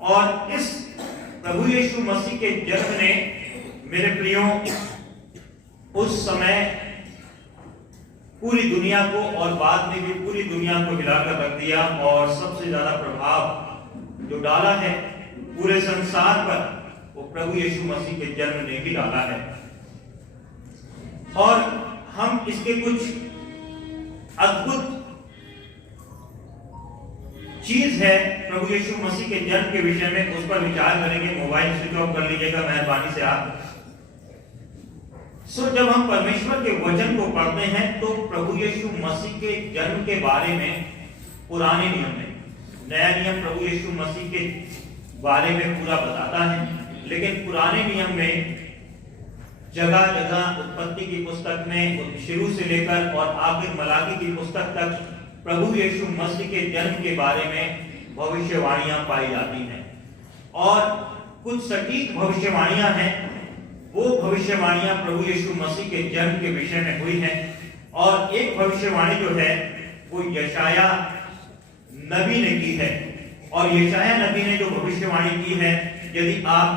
और इस प्रभु यीशु मसीह के जन्म ने मेरे प्रियो उस समय पूरी दुनिया को और बाद में भी पूरी दुनिया को हिलाकर रख दिया और सबसे ज्यादा प्रभाव जो डाला है पूरे संसार पर वो प्रभु यीशु मसीह के जन्म ने ही डाला है। और हम इसके कुछ अद्भुत चीज है प्रभु यीशु मसीह के जन्म के विषय में, उस पर विचार करेंगे। मोबाइल स्विच ऑफ कर लीजिएगा मेहरबानी से आप। जब हम परमेश्वर के वचन को पढ़ते हैं तो प्रभु यीशु मसीह के जन्म के बारे में पुराने नियम में, नया नियम प्रभु यीशु मसीह के बारे में पूरा बताता है, लेकिन पुराने नियम में जगह जगह उत्पत्ति की पुस्तक में शुरू से लेकर और आखिर मलाकी की पुस्तक तक प्रभु यीशु मसीह के जन्म के बारे में भविष्यवाणियां पाई जाती हैं। और कुछ सटीक भविष्यवाणियां हैं, वो भविष्यवाणियां प्रभु यीशु मसीह के जन्म के विषय में हुई हैं। और एक भविष्यवाणी जो है वो यशाया नबी ने की है। और यशाया नबी ने जो भविष्यवाणी की है, यदि आप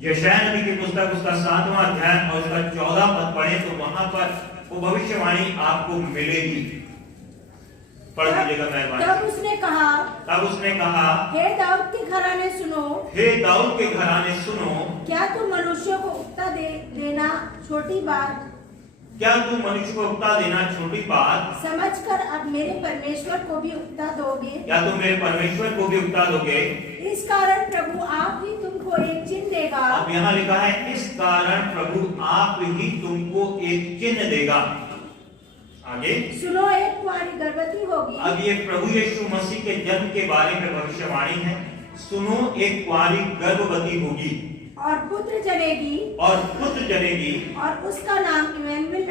यशाया नबी की पुस्तक उसका 7वां अध्याय और उसका 14 पद पढ़ें तो वहां पर वो भविष्यवाणी आपको मिलेगी। पढ़ लीजिएगा मेहरबानी। तब उसने कहा, हे दाऊद के घराने सुनो, हे दाऊद के घराने सुनो, क्या तू मनुष्य को उकता देना छोटी बात, क्या तू मनुष्य को उकता देना छोटी बात समझकर अब मेरे परमेश्वर को भी उकता दोगे? क्या तुम मेरे परमेश्वर को भी उकता दोगे? इस कारण प्रभु आप ही तुमको एक चिन्ह देगा। अब यहाँ लिखा है इस कारण प्रभु आप ही तुमको एक चिन्ह देगा। आगे सुनो, एक कुंवारी गर्भवती होगी। अब ये प्रभु यीशु मसीह के जन्म के बारे में भविष्यवाणी है। सुनो, एक कुंवारी गर्भवती होगी और पुत्र जनेगी, और उसका नाम इम्मानुएल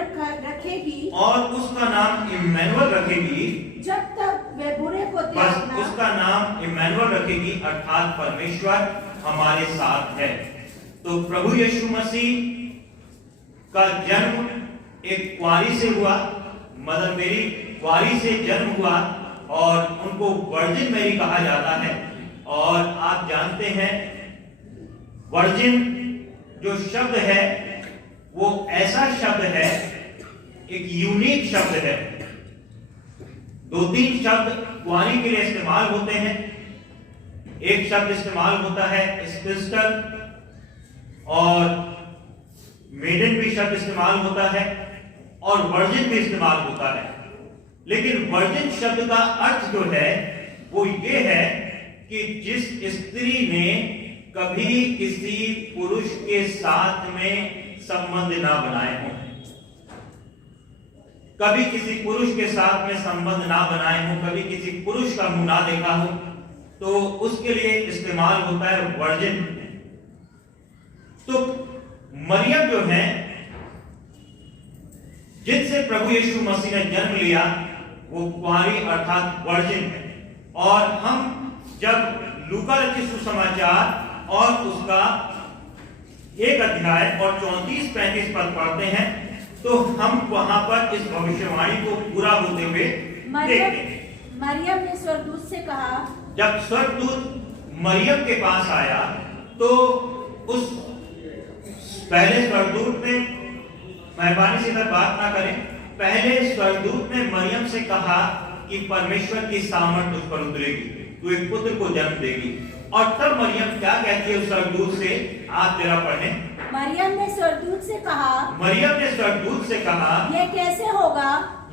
रखेगी, जब तक वे बुरे को त्यागना। उसका नाम इम्मानुएल रखेगी, अर्थात परमेश्वर हमारे साथ है। तो प्रभु यीशु मसीह का जन्म एक कुंवारी से हुआ, मदर मेरी कुंवारी से जन्म हुआ और उनको वर्जिन मेरी कहा जाता है। और आप जानते हैं वर्जिन जो शब्द है वो ऐसा शब्द है, एक यूनिक शब्द है। 2-3 शब्द कुंवारी के लिए इस्तेमाल होते हैं। एक शब्द इस्तेमाल होता है स्पिंस्टर, और मेडन भी शब्द इस्तेमाल होता है, और वर्जिन भी इस्तेमाल होता है। लेकिन वर्जिन शब्द का अर्थ जो है वो ये है कि जिस स्त्री ने कभी किसी पुरुष के साथ में संबंध ना बनाए हो, कभी किसी पुरुष के साथ में संबंध ना बनाए हो, कभी किसी पुरुष का मुंह ना देखा हो, तो उसके लिए इस्तेमाल होता है वर्जिन। तो मरियम जो है जिनसे प्रभु यीशु मसीह ने जन्म लिया वो कुंवारी अर्थात वर्जिन है। और हम जब लूका रचित सुसमाचार और उसका 1 अध्याय और 34-35 पद पढ़ते हैं तो हम वहां पर इस भविष्यवाणी को पूरा होते हुए देखते हैं। मरियम ने स्वर्गदूत से कहा, जब स्वर्गदूत मरियम के पास आया तो उस पहले स्वर्गदूत ने, मेहरबानी से इधर बात ना करें, पहले स्वर्गदूत ने मरियम से कहा कि परमेश्वर की सामर्थ तुझ पर उतरेगी, तू एक पुत्र को जन्म देगी। और तब मरियम क्या कहती है उस स्वर्गदूत से, आप जरा पढ़ें। मरियम ने स्वर्गदूत से कहा,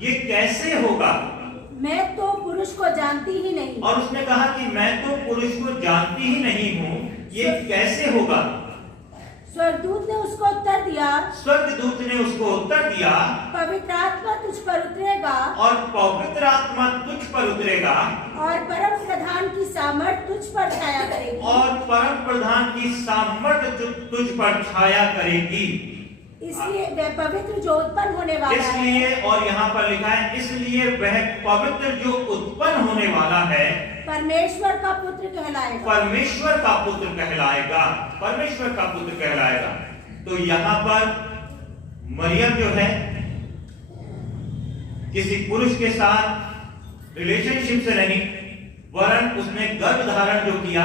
ये कैसे होगा, मैं तो पुरुष को जानती ही नहीं। और उसने कहा कि मैं तो पुरुष को जानती ही नहीं हूँ, ये कैसे होगा? स्वर्गदूत ने उसको उत्तर दिया, पवित्र आत्मा तुझ पर उतरेगा, और पवित्र आत्मा तुझ पर उतरेगा, और परम प्रधान की सामर्थ तुझ पर छाया करेगी, इसलिए वह पवित्र जो उत्पन्न होने वाला है, और यहाँ पर लिखा है इसलिए वह पवित्र जो उत्पन्न होने वाला है परमेश्वर का पुत्र कहलाएगा। तो यहाँ पर मरियम जो है किसी पुरुष के साथ रिलेशनशिप से नहीं, वरन उसने गर्भ धारण जो किया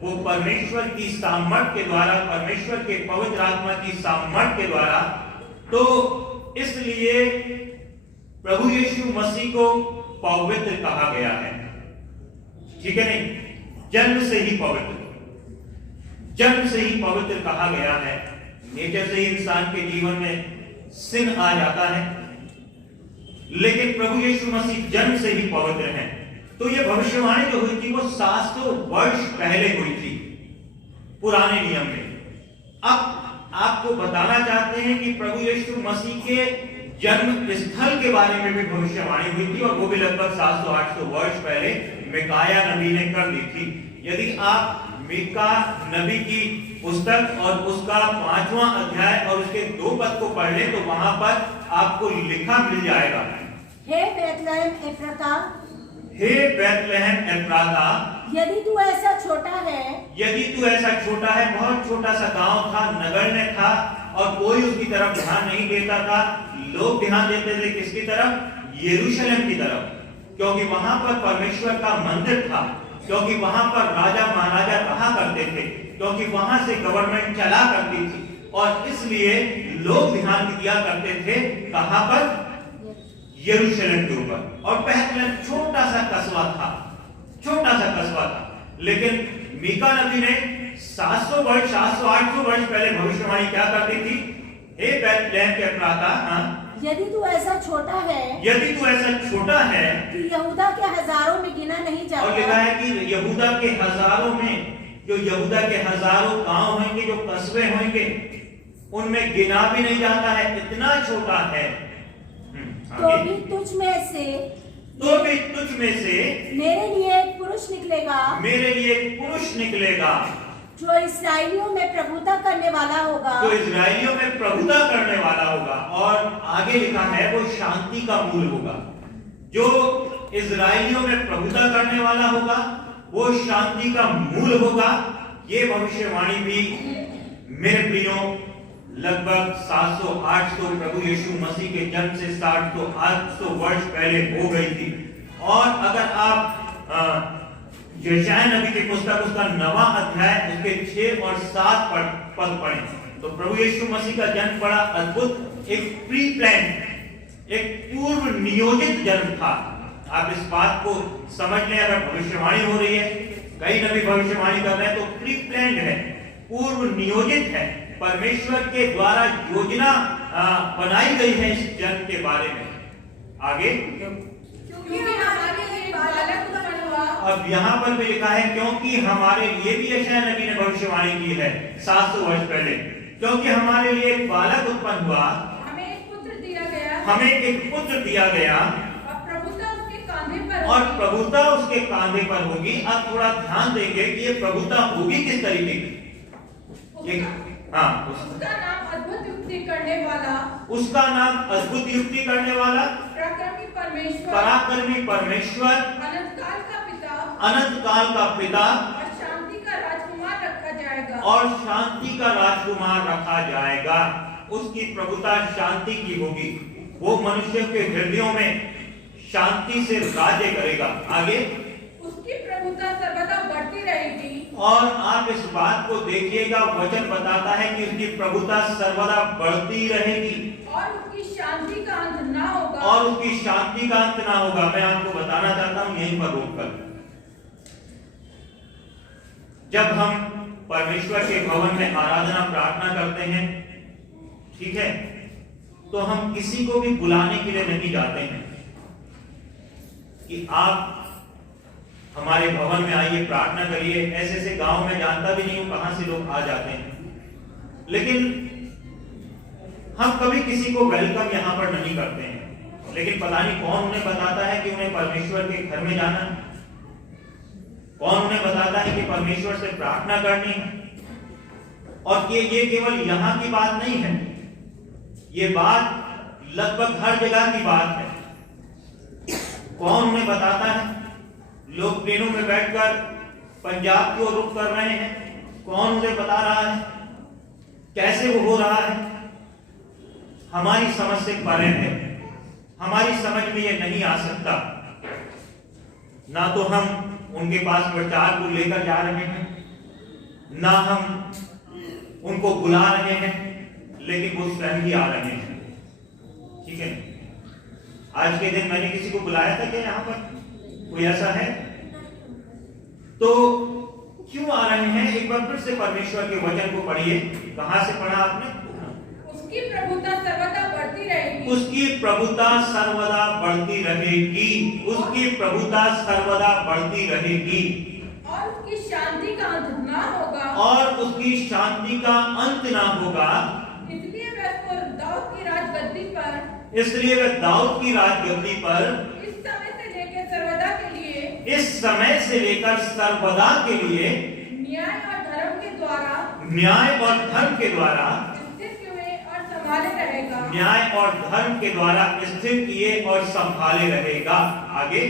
वो परमेश्वर की सामर्थ के द्वारा, परमेश्वर के पवित्र आत्मा की सामर्थ के द्वारा। तो इसलिए प्रभु यीशु मसीह को पवित्र कहा गया है। ठीक है नहीं, जन्म से ही पवित्र, जन्म से ही पवित्र कहा गया है। नेचर से ही इंसान के जीवन में सिन आ जाता है, लेकिन प्रभु यीशु मसीह जन्म से ही पवित्र हैं। तो ये भविष्यवाणी जो हुई थी वो 700 वर्ष पहले हुई थी पुराने नियम में। अब आपको बताना चाहते हैं कि प्रभु यीशु मसीह के जन्म स्थल के बारे में भी भविष्यवाणी हुई थी, और वो भी लगभग 700-800 वर्ष पहले मिकाया नबी ने कर दी थी। यदि आप मीका नबी की पुस्तक और उसका 5वां अध्याय और उसके 2 पद को पढ़ लें तो वहां पर आपको लिखा मिल जाएगा, हे बैतलहम एफ्राता, हे बैतलहम एफ्राता, यदि तू ऐसा छोटा है, यदि तू ऐसा छोटा है। बहुत छोटा सा गांव था, नगण्य था, और कोई उसकी तरफ ध्यान नहीं देता था। लोग ध्यान देते थे किसकी तरफ? यरूशलेम की तरफ, क्योंकि वहां पर परमेश्वर का मंदिर था, क्योंकि वहां पर राजा महाराजा रहा करते थे, क्योंकि वहां से गवर्नमेंट चला करती थी, और इसलिए लोग ध्यान दिया करते थे कहां पर? यरूशलेम के ऊपर। और बैतलहम छोटा सा कस्बा था, छोटा सा कस्बा था। लेकिन मीका नबी ने 700 वर्ष, 700-800 वर्ष पहले भविष्यवाणी क्या करती थी? हे बैतलहम के एफ्राता, यदि तू ऐसा छोटा है, यदि तू ऐसा छोटा है कि यहूदा के हजारों में गिना नहीं जाता। और लिखा है कि यहूदा के हजारों में, जो यहूदा के हजारों गांव होंगे, जो कस्बे होंगे, उनमें गिना भी नहीं जाता है, इतना छोटा है। तो भी तुझ में से, तो भी तुझ में से मेरे लिए एक पुरुष निकलेगा, मेरे लिए एक पुरुष निकलेगा, जो इस्राएलियों में प्रभुता करने वाला होगा, जो इस्राएलियों में प्रभुता करने वाला होगा। और आगे लिखा है वो शांति का मूल होगा। जो इस्राएलियों में प्रभुता करने वाला होगा वो शांति का मूल होगा। ये भविष्यवाणी भी मेरे प्रियो लगभग 700-800 प्रभु यीशु मसीह के जन्म से 700-800 वर्ष पहले हो गई थी। और अगर आप यशायाह नबी की पुस्तक उसका 9वां अध्याय उसके 6 और 7 पद पढ़ें तो प्रभु यीशु मसीह का जन्म बड़ा अद्भुत, एक प्री प्लान, एक पूर्व नियोजित जन्म था। आप इस बात को समझ लें, अगर भविष्यवाणी हो रही है, कई नबी भविष्यवाणी कर रहे हैं, तो प्री प्लान है, पूर्व नियोजित है, परमेश्वर के द्वारा योजना बनाई गई है इस जन्म के बारे में। आगे अब यहाँ पर भी लिखा है क्योंकि हमारे लिए भी यशायाह नबी ने भविष्यवाणी की है 700 वर्ष पहले, क्योंकि हमारे लिए एक बालक उत्पन्न हुआ, हमें एक पुत्र दिया गया, हमें एक पुत्र दिया गया, और प्रभुता उसके कांधे पर, और प्रभुता उसके कांधे पर होगी। अब थोड़ा ध्यान देंगे कि ये प्रभुता होगी किस तरीके की। उसका नाम अद्भुत युक्ति करने वाला, उसका नाम अद्भुत युक्ति करने वाला, पराक्रमी परमेश्वर, पराक्रमी परमेश्वर, अनंत काल का पिता, अनंत काल का पिता, और शांति का राजकुमार रखा जाएगा, और शांति का राजकुमार रखा जाएगा। उसकी प्रभुता शांति की होगी, वो मनुष्य के हृदयों में शांति से राज्य करेगा। आगे उसकी प्रभुता सर्वदा बढ़ती रहेगी, और आप इस बात को देखिएगा, वचन बताता है कि उसकी प्रभुता सर्वदा बढ़ती रहेगी, और उसकी शांति का अंत ना होगा, और उसकी शांति का अंत ना होगा। मैं आपको बताना चाहता हूं यहीं पर रोककर, जब हम परमेश्वर के भवन में आराधना प्रार्थना करते हैं, ठीक है, तो हम किसी को भी बुलाने के लिए नहीं जाते हैं कि आप हमारे भवन में आइए प्रार्थना करिए। ऐसे गांव में जानता भी नहीं हूं कहां से लोग आ जाते हैं, लेकिन हम कभी किसी को वेलकम यहां पर नहीं करते हैं। लेकिन पता नहीं कौन उन्हें बताता है कि उन्हें परमेश्वर के घर में जाना है, कौन उन्हें बताता है कि परमेश्वर से प्रार्थना करनी है। और ये केवल यहां की बात नहीं है, ये बात लगभग हर जगह की बात है। कौन उन्हें बताता है? लोग ट्रेनों में बैठकर पंजाब की ओर रुख कर रहे हैं, कौन उन्हें बता रहा है? कैसे वो हो रहा है? हमारी समझ से परे है, हमारी समझ में ये नहीं आ सकता। ना तो हम उनके पास प्रचार को लेकर जा रहे हैं, ना हम उनको बुला रहे हैं, लेकिन वो स्वयं ही आ रहे हैं। ठीक है, आज के दिन मैंने किसी को बुलाया था कि यहाँ पर कोई ऐसा है? तो क्यों आ रहे हैं? एक बार फिर से परमेश्वर के वचन को पढ़िए। कहां से पढ़ा आपने? उसकी प्रभुता सर्वदा बढ़ती रहेगी। उसकी प्रभुता सर्वदा बढ़ती रहेगी। उसकी प्रभुता सर्वदा बढ़ती रहेगी। और उसकी शांति का अंत ना होगा। और उसकी शांति का अंत ना होगा। इसलिए वह दाऊद की राजगद्दी पर इसलिए वह दाऊद की राजगद्दी पर इस समय से लेकर सर्वदा के लिए न्याय और धर्म के द्वारा स्थिर किए और संभाले रहेगा। न्याय और धर्म के द्वारा स्थिर किए और संभाले रहेगा। आगे,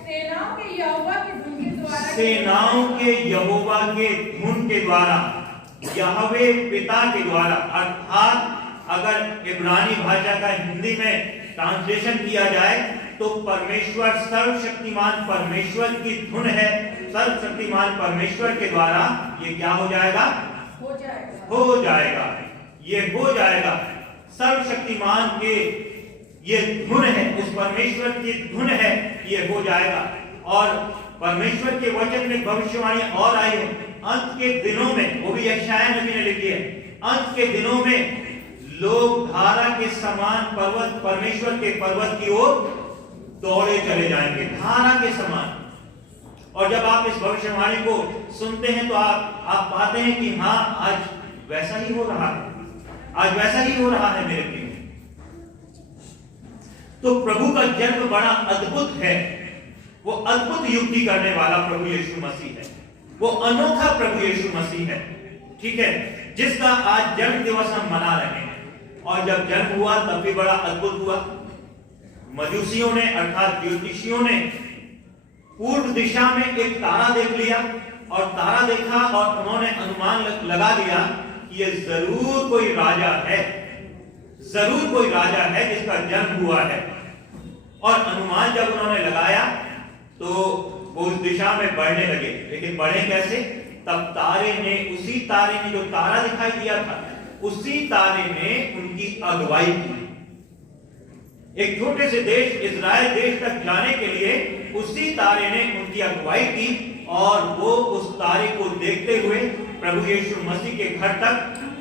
सेनाओं के यहोवा की धुन के द्वारा सेनाओं के यहोवा के धुन के द्वारा, यहोवे पिता के द्वारा, अर्थात अगर इब्रानी भाषा का हिंदी में ट्रांसलेशन किया जाए तो परमेश्वर सर्वशक्तिमान परमेश्वर की धुन है। सर्वशक्तिमान परमेश्वर के द्वारा ये क्या हो जाएगा? हो जाएगा। ये हो जाएगा। सर्वशक्तिमान के ये धुन है, उस परमेश्वर की धुन है, ये हो जाएगा। और परमेश्वर के वचन में भविष्यवाणी और आई है, अंत के दिनों में, वो भी यशायाह नबी ने लिखी है, अंत के दिनों में लोग धारा के समान पर्वत, परमेश्वर के पर्वत की ओर दौड़े चले जाएंगे, धारा के समान। और जब आप इस भविष्यवाणी को सुनते हैं तो आप पाते हैं कि हाँ, आज वैसा ही हो रहा है, आज वैसा ही हो रहा है मेरे प्रिय। तो प्रभु का जन्म बड़ा अद्भुत है। वो अद्भुत युक्ति करने वाला प्रभु यीशु मसीह है। वो अनोखा प्रभु यीशु मसीह है। ठीक है, जिसका आज जन्म दिवस हम मना रहे हैं। और जब जन्म हुआ तब भी बड़ा अद्भुत हुआ। मजूसियों ने अर्थात ज्योतिषियों ने पूर्व दिशा में एक तारा देख लिया और तारा देखा और उन्होंने अनुमान लगा लिया कि ये जरूर कोई राजा है, जरूर कोई राजा है जिसका जन्म हुआ है। और अनुमान जब उन्होंने लगाया तो वो उस दिशा में बढ़ने लगे। लेकिन बढ़े कैसे? तब तारे ने, उसी तारे ने, जो तारा दिखाई दिया था, उसी तारे ने उनकी अगुवाई की। एक छोटे से देश इजराइल देश तक जाने के लिए उसी तारे ने उनकी अगुवाई की और वो उस तारे को देखते हुए प्रभु यीशु मसीह के घर तक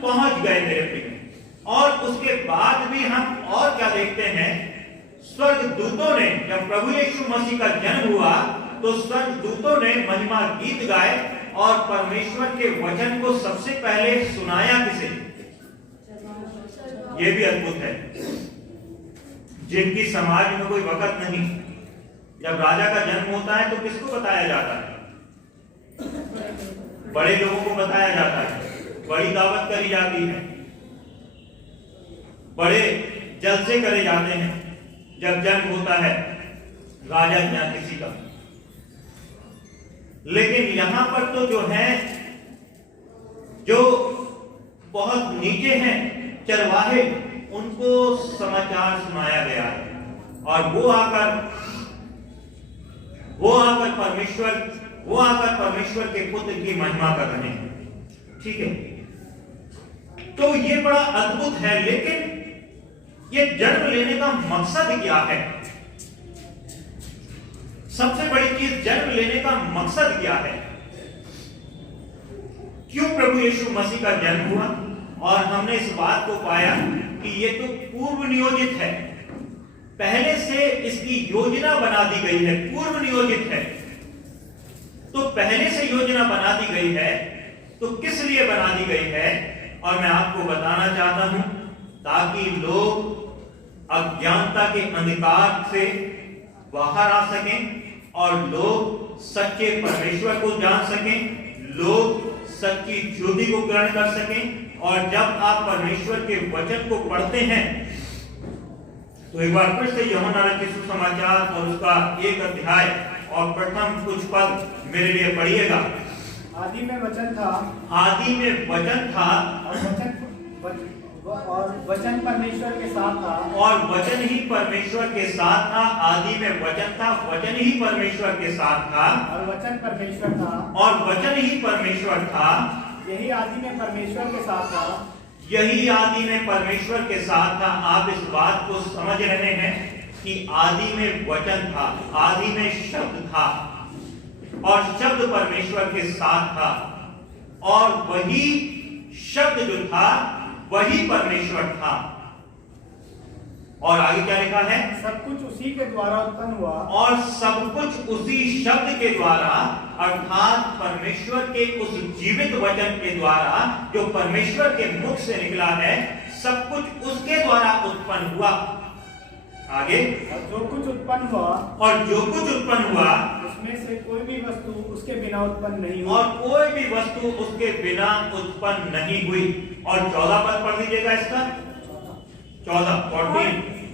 पहुंच गए मेरे प्रिय। और उसके बाद भी हम और क्या देखते हैं? स्वर्गदूतों ने, जब प्रभु यीशु मसीह का जन्म हुआ तो स्वर्गदूतों ने महिमा गीत गाए और परमेश्वर के वचन को सबसे पहले सुनाया किसे? ये भी अद्भुत है, जिनकी समाज में कोई वक़्त नहीं। जब राजा का जन्म होता है तो किसको बताया जाता है? बड़े लोगों को बताया जाता है, बड़ी दावत करी जाती है, बड़े जलसे करे जाते हैं जब जन्म होता है राजा या किसी का। लेकिन यहां पर तो जो है, जो बहुत नीचे हैं, चरवाहे, उनको समाचार सुनाया गया है और वो आकर परमेश्वर के पुत्र की महिमा कर रहे हैं। ठीक है, तो ये बड़ा अद्भुत है। लेकिन ये जन्म लेने का मकसद क्या है? सबसे बड़ी चीज, जन्म लेने का मकसद क्या है? क्यों प्रभु यीशु मसीह का जन्म हुआ? और हमने इस बात को पाया कि ये तो पूर्व नियोजित है, पहले से इसकी योजना बना दी गई है, पूर्व नियोजित है। तो पहले से योजना बना दी गई है तो किस लिए बना दी गई है? और मैं आपको बताना चाहता हूं, ताकि लोग अज्ञानता के अंधकार से बाहर आ सकें और लोग सच्चे परमेश्वर को जान सकें, लोग सच्ची ज्योति को ग्रहण कर सकें। और जब आप परमेश्वर के वचन को पढ़ते हैं तो एक बार फिर से यूहन्ना के सुसमाचार और उसका 1 अध्याय और प्रथम कुछ पद मेरे लिए पढ़िएगा। आदि में वचन था, आदि में वचन था, और और वचन परमेश्वर के साथ था, और वचन ही परमेश्वर के साथ था। आदि में वचन था, वचन ही परमेश्वर के साथ था, और वचन परमेश्वर था, और वचन ही परमेश्वर था। यही आदि में परमेश्वर के साथ था, यही आदि में परमेश्वर के साथ था। आप इस बात को समझ रहे हैं कि आदि में वचन था, आदि में शब्द था, और शब्द परमेश्वर के साथ था, और वही शब्द जो था वही परमेश्वर था। और आगे क्या लिखा है? सब कुछ उसी के द्वारा उत्पन्न हुआ, और सब कुछ उसी शब्द के द्वारा, अर्थात परमेश्वर के उस जीवित वचन के द्वारा जो परमेश्वर के मुख से निकला है, सब कुछ उसके द्वारा उत्पन्न हुआ। आगे, और जो कुछ उत्पन्न हुआ, और जो कुछ उत्पन्न हुआ, उसमें से कोई भी वस्तु उसके बिना उत्पन्न नहीं हुई, और कोई भी वस्तु उसके बिना उत्पन्न नहीं हुई। और 14 पद पढ़ दीजिएगा इसका। 14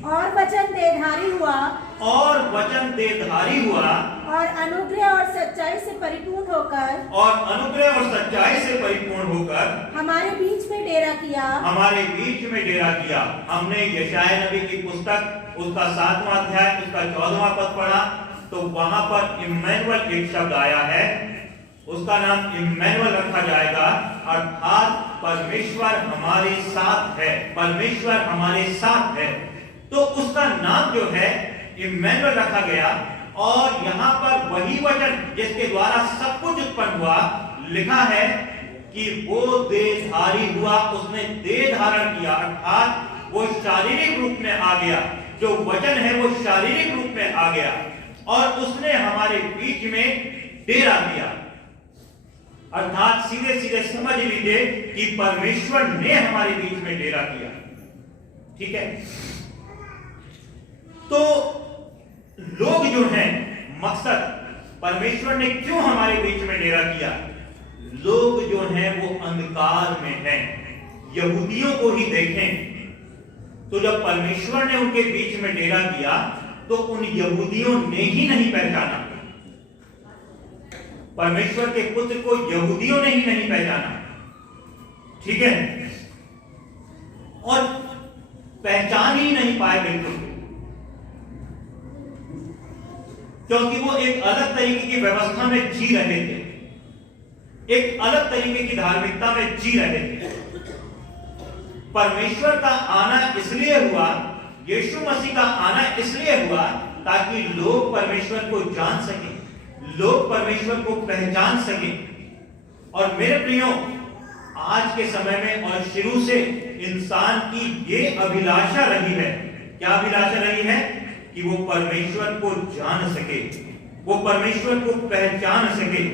और वचन देहधारी हुआ, और वचन देहधारी हुआ, और अनुग्रह और सच्चाई से परिपूर्ण होकर, और अनुग्रह और सच्चाई से परिपूर्ण होकर हमारे बीच में डेरा किया। हमारे बीच में डेरा किया। हमने यशायाह नबी की पुस्तक उसका 7वां अध्याय उसका 14वां पद पढ़ा, तो वहां पर इम्मैनुअल एक शब्द आया है, उसका नाम इम्मैनुअल रखा जाएगा, अर्थात परमेश्वर हमारे साथ है, परमेश्वर हमारे साथ है। तो उसका नाम जो है इम्मैनुअल रखा गया। और यहाँ पर वही वचन जिसके द्वारा सब कुछ उत्पन्न हुआ, लिखा है कि वो देहधारी हुआ, उसने देह धारण किया, अर्थात वो शारीरिक रूप में आ गया। जो वचन है वो शारीरिक रूप में आ गया और उसने हमारे बीच में डेरा किया। अर्थात सीधे सीधे समझ लीजिए कि परमेश्वर ने हमारे बीच में डेरा किया। ठीक है, तो लोग जो हैं, मकसद परमेश्वर ने क्यों हमारे बीच में डेरा किया? लोग जो हैं वो अंधकार में हैं। यहूदियों को ही देखें तो जब परमेश्वर ने उनके बीच में डेरा किया तो उन यहूदियों ने ही नहीं पहचाना, परमेश्वर के पुत्र को यहूदियों ने ही नहीं पहचाना। ठीक है, और पहचान ही नहीं पाए बिल्कुल, क्योंकि वो एक अलग तरीके की व्यवस्था में जी रहे थे, एक अलग तरीके की धार्मिकता में जी रहे थे। परमेश्वर का आना इसलिए हुआ, यीशु मसीह का आना इसलिए हुआ ताकि लोग परमेश्वर को जान सकें, लोग परमेश्वर को पहचान सकें। और मेरे प्रियो, आज के समय में और शुरू से इंसान की ये अभिलाषा रही है। क्या अभिलाषा रही है? कि वो परमेश्वर को जान सके, वो परमेश्वर को पहचान सके।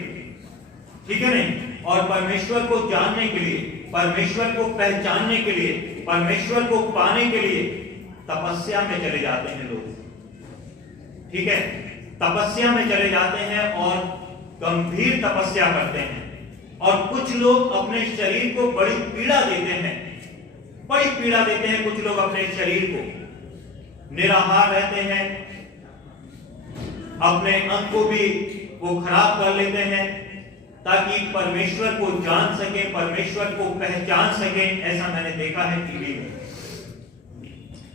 ठीक है नहीं? और परमेश्वर को जानने के लिए, परमेश्वर को पहचानने के लिए, परमेश्वर को पाने के लिए तपस्या में चले जाते हैं लोग। ठीक है, तपस्या में चले जाते हैं और गंभीर तपस्या करते हैं। और कुछ लोग अपने शरीर को बड़ी पीड़ा देते हैं, बड़ी पीड़ा देते हैं कुछ लोग अपने शरीर को, निराहार रहते हैं, अपने अंग को भी वो खराब कर लेते हैं ताकि परमेश्वर को जान सके, परमेश्वर को पहचान सके। ऐसा मैंने देखा है टीवी में।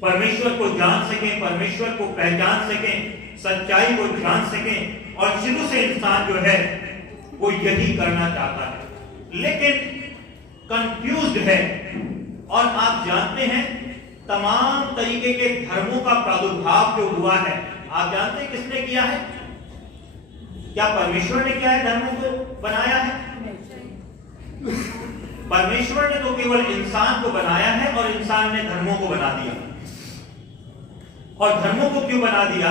परमेश्वर को जान सके, परमेश्वर को पहचान सके, सच्चाई को जान सके। और शुरू से इंसान जो है वो यही करना चाहता है, लेकिन कंफ्यूज्ड है। और आप जानते हैं तमाम तरीके के धर्मों का प्रादुर्भाव जो हुआ है, आप जानते हैं किसने किया है? क्या परमेश्वर ने किया है? धर्मों को बनाया है? परमेश्वर ने तो केवल इंसान को बनाया है और इंसान ने धर्मों को बना दिया। और धर्मों को क्यों बना दिया?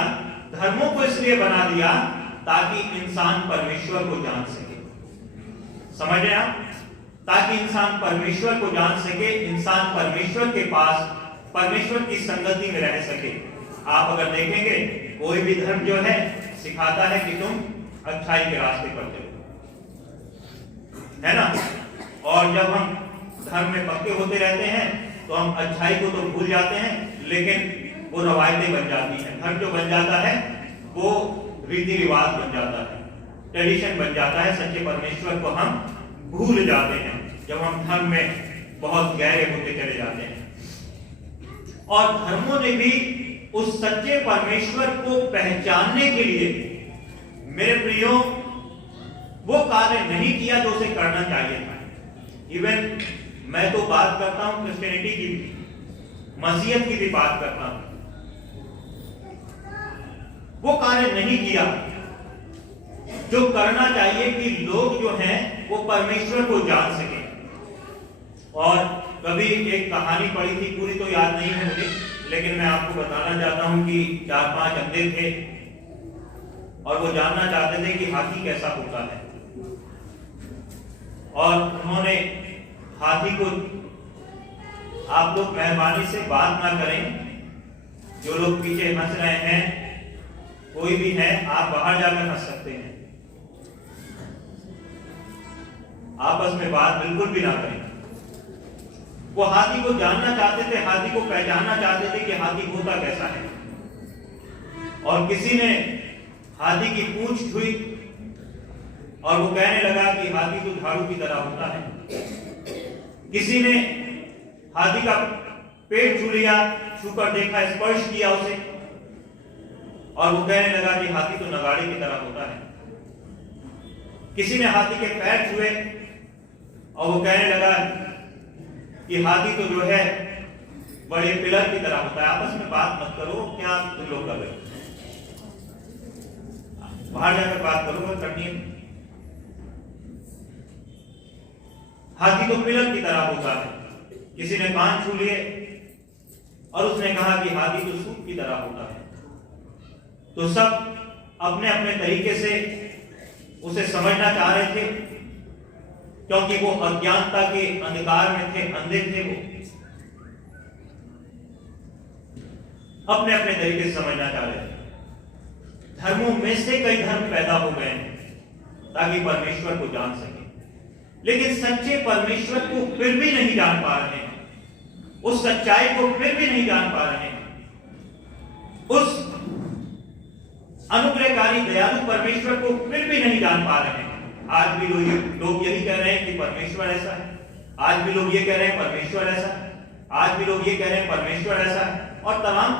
धर्मों को इसलिए बना दिया ताकि इंसान परमेश्वर को जान सके। समझ रहे आप? ताकि इंसान परमेश्वर को जान सके, इंसान परमेश्वर के पास, परमेश्वर की संगति में रह सके। आप अगर देखेंगे कोई भी धर्म जो है सिखाता है कि तुम अच्छाई के रास्ते पर चलो, है ना? और जब हम धर्म में पक्के होते रहते हैं तो हम अच्छाई को तो भूल जाते हैं, लेकिन वो रवायतें बन जाती हैं। धर्म जो बन जाता है वो रीति रिवाज बन जाता है, ट्रेडिशन बन जाता है। सच्चे परमेश्वर को हम भूल जाते हैं जब हम धर्म में बहुत गहरे होते चले जाते हैं। और धर्मों ने भी उस सच्चे परमेश्वर को पहचानने के लिए, मेरे प्रियो, वो कार्य नहीं किया जो उसे करना चाहिए था। इवन मैं तो बात करता हूं क्रिश्चियनिटी की भी, मसीहत की भी बात करता हूं, वो कार्य नहीं किया जो करना चाहिए कि लोग जो हैं वो परमेश्वर को जान सके। और कभी एक कहानी पढ़ी थी, पूरी तो याद नहीं है मुझे, लेकिन मैं आपको बताना चाहता हूं कि 4-5 अंधे थे और वो जानना चाहते थे कि हाथी कैसा होता है। और उन्होंने हाथी को, आप लोग मेहरबानी से बात ना करें, जो लोग पीछे हंस रहे हैं, कोई भी है, आप बाहर जाकर हंस सकते हैं, आपस में बात बिल्कुल भी ना करें। वो हाथी को जानना चाहते थे, हाथी को पहचानना चाहते थे कि हाथी होता कैसा है। और किसी ने हाथी की पूंछ छुई और वो कहने लगा कि हाथी तो झाड़ू की तरह होता है। किसी ने हाथी का पेट छू लिया, छूकर देखा, स्पर्श किया उसे, और वो कहने लगा कि हाथी तो नगाड़े की तरह होता है। किसी ने हाथी के पैर छुए और वो कहने लगा कि हाथी तो जो है बड़े पिलर की तरह होता है। आपस में बात मत करो, क्या तुम लोग कर रहे हो? बाहर जाकर बात करो और करनी है। हाथी तो पिलर की तरह होता है। किसी ने कान छू लिए और उसने कहा कि हाथी तो सूप की तरह होता है। तो सब अपने अपने तरीके से उसे समझना चाह रहे थे, क्योंकि वो अज्ञानता के अंधकार में थे, अंधे थे, वो अपने अपने तरीके से समझना चाह रहे थे। धर्मों में से कई धर्म पैदा हो गए हैं ताकि परमेश्वर को जान सके, लेकिन सच्चे परमेश्वर को फिर भी नहीं जान पा रहे हैं, उस सच्चाई को फिर भी नहीं जान पा रहे हैं, उस अनुग्रहकारी दयालु परमेश्वर को फिर भी नहीं जान पा रहे हैं। आज भी लोग यही कह रहे हैं कि परमेश्वर ऐसा है, आज भी लोग ये कह रहे हैं परमेश्वर ऐसा है, आज भी लोग ये कह रहे हैं परमेश्वर ऐसा है, और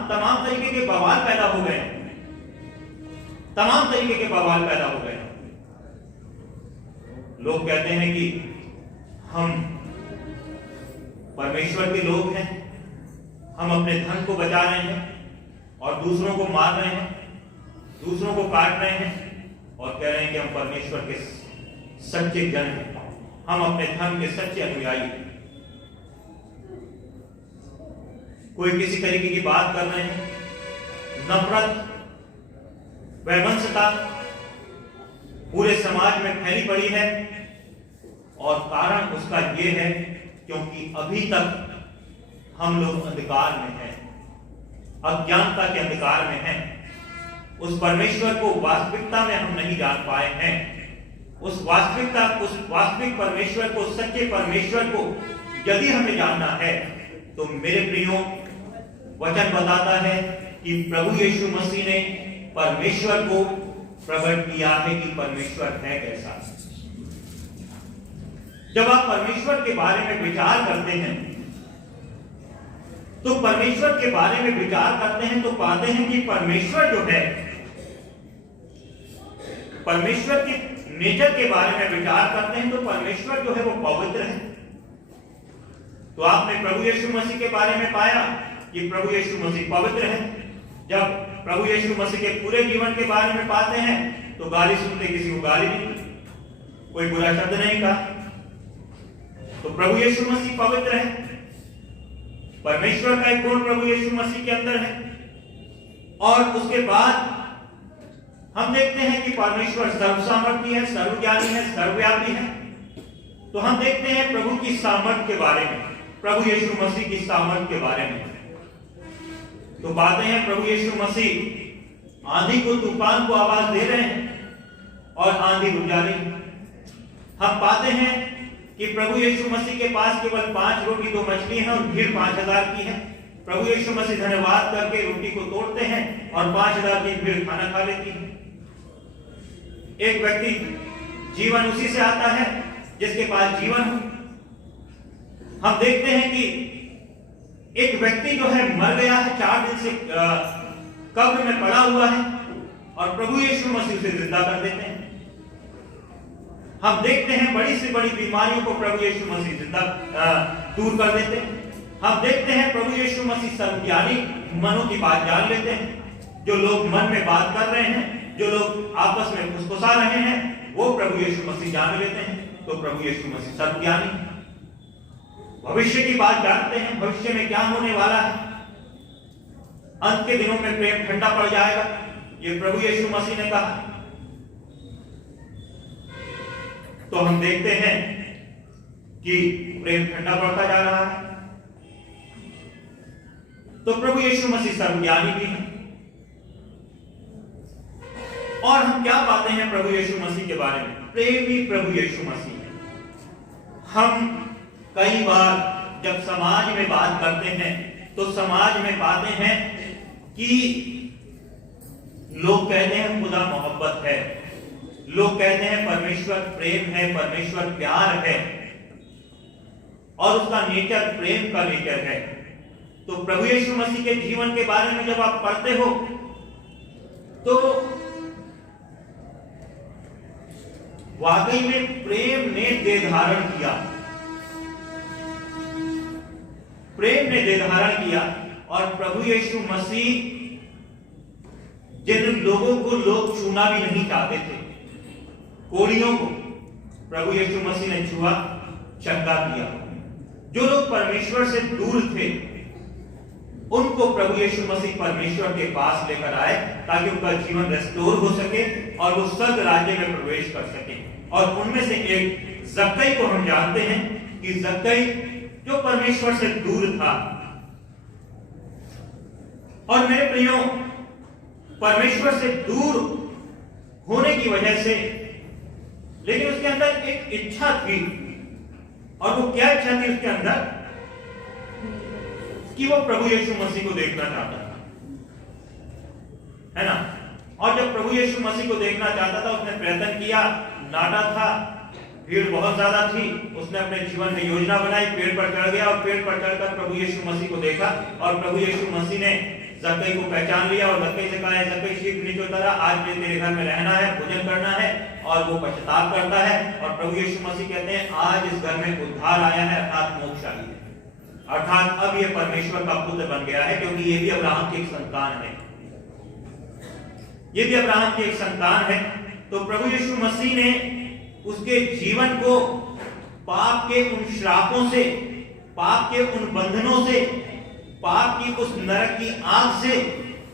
तमाम तरीके के बवाल पैदा हो गए हैं, तमाम तरीके के बवाल पैदा हो गए हैं। लोग कहते हैं कि हम परमेश्वर के लोग हैं, हम अपने धन को बचा रहे हैं और दूसरों को मार रहे हैं, दूसरों को काट रहे हैं, और कह रहे हैं कि हम परमेश्वर के सच्चे जन हैं, हम अपने धर्म के सच्चे अनुयायी हैं। कोई किसी तरीके की बात कर रहे हैं, नफरत, वैमनस्यता पूरे समाज में फैली पड़ी है, और कारण उसका यह है क्योंकि अभी तक हम लोग अंधकार में हैं, अज्ञानता के अंधकार में हैं। उस परमेश्वर को वास्तविकता में हम नहीं जान पाए हैं। उस वास्तविक परमेश्वर को, सच्चे परमेश्वर को यदि हमें जानना है तो मेरे प्रियो, वचन बताता है कि प्रभु यीशु मसीह ने परमेश्वर को प्रकट किया है कि परमेश्वर है कैसा। जब आप परमेश्वर के बारे में विचार करते हैं तो परमेश्वर के बारे में विचार करते हैं तो पाते हैं कि परमेश्वर जो है, परमेश्वर के नेचर के बारे में विचार करते हैं तो परमेश्वर जो है वो पवित्र है। तो आपने प्रभु यीशु मसीह के बारे में पाया कि प्रभु यीशु मसीह पवित्र है। जब प्रभु यीशु मसीह के पूरे जीवन के बारे में पाते हैं तो गाली सुनते किसी को गाली नहीं, कोई बुरा शब्द नहीं कहा। तो प्रभु यीशु मसीह पवित्र है, परमेश्वर का एक गुण प्रभु यीशु मसीह के अंदर है। और उसके बाद हम देखते हैं कि परमेश्वर सर्वसामर्थी है, सर्वज्ञानी है, सर्वव्यापी है। तो हम देखते हैं प्रभु की सामर्थ के बारे में, प्रभु यीशु मसीह की सामर्थ के बारे में। तो पाते हैं प्रभु यीशु मसीह आंधी को, तूफान को आवाज दे रहे हैं और आंधी रुक जा रही। हम पाते हैं कि प्रभु यीशु मसीह के पास केवल 5 रोटी 2 मछली है और भीड़ 5000 की है। प्रभु यीशु मसीह धन्यवाद करके रोटी को तोड़ते हैं और 5000 की भीड़ खाना खा लेती है। एक व्यक्ति, जीवन उसी से आता है जिसके पास जीवन हो। हम देखते हैं कि एक व्यक्ति जो है मर गया है, 4 दिन से कब्र में पड़ा हुआ है, और प्रभु यीशु मसीह उसे जिंदा कर देते हैं। हम देखते हैं बड़ी से बड़ी बीमारियों को प्रभु यीशु मसीह जिंदा दूर कर देते हैं। हम देखते हैं प्रभु यीशु मसीह सर्वज्ञानी मनों की बात जान लेते हैं। जो लोग मन में बात कर रहे हैं, जो लोग आपस में फुसफुसा रहे हैं, वो प्रभु यीशु मसीह जान लेते हैं। तो प्रभु यीशु मसीह सर्वज्ञानी, भविष्य की बात जानते हैं, भविष्य में क्या होने वाला है। अंत के दिनों में प्रेम ठंडा पड़ जाएगा, ये प्रभु यीशु मसीह ने कहा। तो हम देखते हैं कि प्रेम ठंडा पड़ता जा रहा है। तो प्रभु यीशु मसीह सर्वज्ञानी भी है। और हम क्या पाते हैं प्रभु यीशु मसीह के बारे में? प्रेमी प्रभु यीशु मसीह है। हम कई बार जब समाज में बात करते हैं तो समाज में पाते हैं कि लोग कहते हैं खुदा मोहब्बत है, लोग कहते हैं परमेश्वर प्रेम है, परमेश्वर प्यार है, और उसका नेचर प्रेम का नेचर है। तो प्रभु यीशु मसीह के जीवन के बारे में जब आप पढ़ते हो तो वाकई में प्रेम ने देह धारण किया, प्रेम ने देह धारण किया। और प्रभु यीशु मसीह जिन लोगों को लोग छूना भी नहीं चाहते थे, कोढ़ियों को प्रभु यीशु मसीह ने छुआ, चंगा किया। जो लोग परमेश्वर से दूर थे उनको प्रभु यीशु मसीह परमेश्वर के पास लेकर आए ताकि उनका जीवन रेस्टोर हो सके और वो स्वर्ग राज्य में प्रवेश कर सके। और उनमें से एक जक्कई को हम जानते हैं कि जक्कई जो परमेश्वर से दूर था, और मेरे प्रियो परमेश्वर से दूर होने की वजह से, लेकिन उसके अंदर एक इच्छा थी, और वो क्या इच्छा थी उसके अंदर? कि वो प्रभु यीशु मसीह को देखना चाहता था, है ना। और जब प्रभु यीशु मसीह को देखना चाहता था, उसने प्रयत्न किया, नाटा था, भीड़ बहुत ज्यादा थी, उसने अपने जीवन में योजना बनाई, पेड़ पर चढ़ गया और पेड़ पर चढ़कर प्रभु यीशु मसीह को देखा। और प्रभु यीशु मसीह ने जक्कई को पहचान लिया और जक्कई से कहा, जक्कई शीघ्र नीचे उतर आ, आज तेरे घर में रहना है, भोजन करना है। और वो पश्चाताप करता है, और प्रभु यीशु मसीह कहते हैं आज इस घर में उद्धार आया है, अर्थात मोक्ष आई है, अर्थात अब ये परमेश्वर का पुत्र बन गया है, क्योंकि ये भी अब्राहम की एक संतान है, ये भी अब्राहम की एक संतान है। तो प्रभु यीशु मसीह ने उसके जीवन को पाप के उन श्रापों से, पाप के उन बंधनों से, पाप की उस नरक की आग से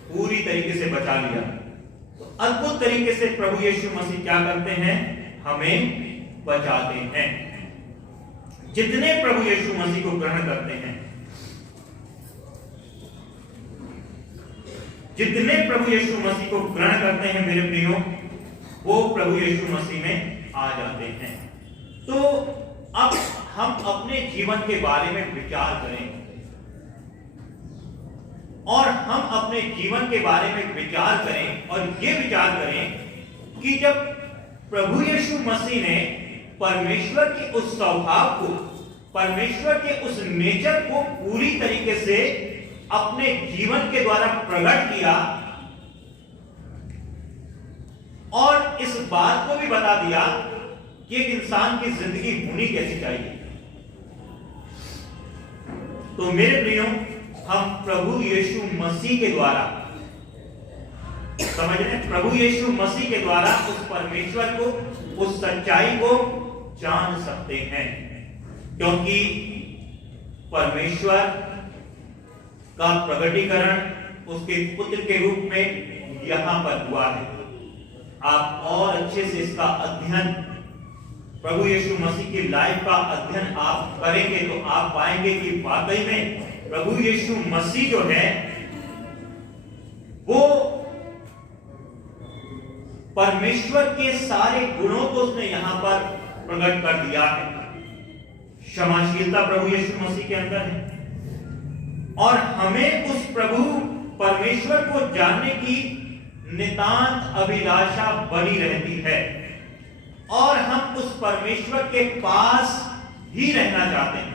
पूरी तरीके से बचा लिया। तो अद्भुत तरीके से प्रभु यीशु मसीह क्या करते हैं? हमें बचाते हैं। जितने प्रभु यीशु मसीह को ग्रहण करते हैं, जितने प्रभु यीशु मसीह को ग्रहण करते हैं मेरे प्रियो, वो प्रभु यीशु मसीह में आ जाते हैं। तो अब हम अपने जीवन के बारे में विचार करें, और हम अपने जीवन के बारे में विचार करें, और ये विचार करें कि जब प्रभु यीशु मसीह ने परमेश्वर के उस स्वभाव को, परमेश्वर के उस नेचर को पूरी तरीके से अपने जीवन के द्वारा प्रकट किया, और इस बात को भी बता दिया कि एक इंसान की जिंदगी होनी कैसी चाहिए। तो मेरे प्रियो, हम प्रभु यीशु मसीह के द्वारा, समझ रहे हैं, प्रभु यीशु मसीह के द्वारा उस परमेश्वर को, उस सच्चाई को जान सकते हैं, क्योंकि परमेश्वर का प्रकटीकरण उसके पुत्र के रूप में यहां पर हुआ है। आप और अच्छे से इसका अध्ययन, प्रभु यीशु मसीह की लाइफ का अध्ययन आप करेंगे तो आप पाएंगे कि वाकई में प्रभु यीशु मसीह जो है वो परमेश्वर के सारे गुणों को उसने यहां पर प्रकट कर दिया है। क्षमाशीलता प्रभु यीशु मसीह के अंदर है, और हमें उस प्रभु परमेश्वर को जानने की नितांत अभिलाषा बनी रहती है, और हम उस परमेश्वर के पास ही रहना चाहते हैं।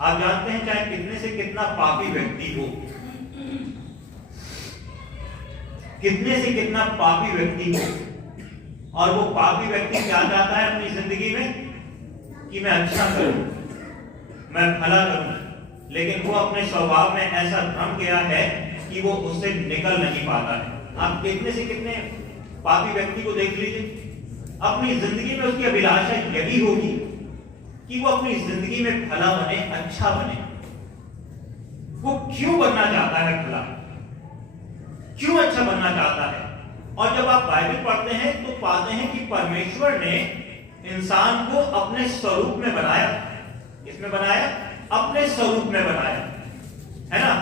आप जानते हैं चाहे कितने से कितना पापी व्यक्ति हो, कितने से कितना पापी व्यक्ति हो, और वो पापी व्यक्ति क्या चाहता है अपनी जिंदगी में कि मैं अच्छा करूं, मैं भला करूं, लेकिन वो अपने स्वभाव में ऐसा भ्रम गया है कि वो उससे निकल नहीं पाता है। आप कितने से कितने पापी व्यक्ति को देख लीजिए, अपनी जिंदगी में उसकी अभिलाषा यही होगी कि वो अपनी जिंदगी में भला बने, अच्छा बने। वो क्यों बनना चाहता है भला, क्यों अच्छा बनना चाहता है? और जब आप बाइबल पढ़ते हैं तो पाते हैं कि परमेश्वर ने इंसान को अपने स्वरूप में बनाया। किसमें बनाया? अपने स्वरूप में बनाया, है ना।